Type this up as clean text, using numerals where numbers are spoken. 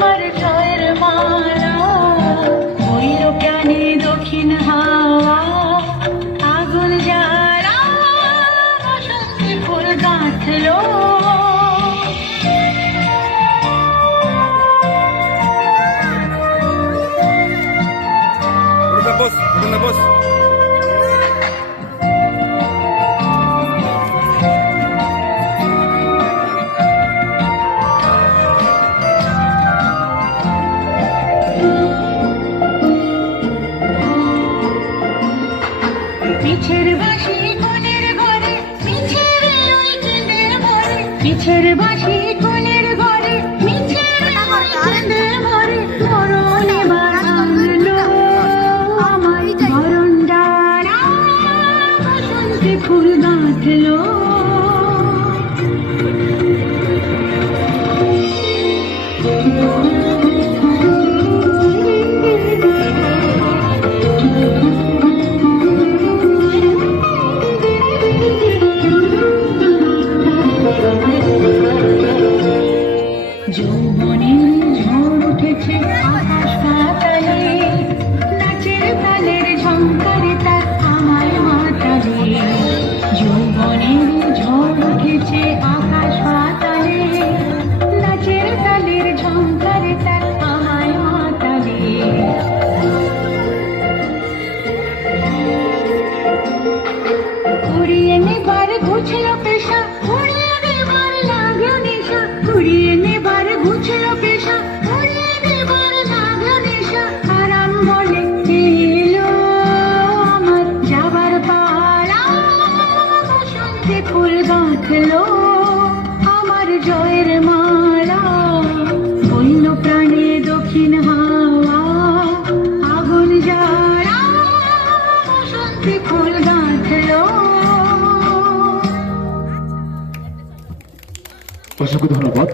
আমার জয়ের মালা বইল প্রাণে দক্ষিণ হাওয়া আগুন জ্বালা বসন্তে ফুল গাঁথলো Una voz. পিছের বাঁশি কোণের ঘরে মিছের ওই কেঁদের ভরে পিছের বাঁশি কোণের ঘরে মিছের ওই কেঁদের ভরে মরণ এবার আনলো আমার মরণ ডানা বসন্তে ফুল গাঁথলো যৌবনের ঝড় উঠেছে আকাশ পাতালে নাচের তালের ঝংকারে তার আমায় মাতালে যৌবনের ঝড় উঠেছে আকাশ পাতালে নাচের তালের ঝংকারে তার আমায় মাতালে ঘুরিয়ে নেবার ঘুছলো পেশা ঘুরিয়ে নেবার লাগলো নেশা ঘুরিয়ে নেবার ঘুছলো পেশা ঘুরিয়ে নেবার লাগলো নেশা আরাম বলে এলো আমার যাবার পালা বসন্তে ফুল গাঁথলো আমার জয়ের মালা বইল প্রাণে দক্ষিণ হাওয়া আগুন জ্বালা বসন্তে ফুল গাঁথলো। অসংখ্য ধন্যবাদ।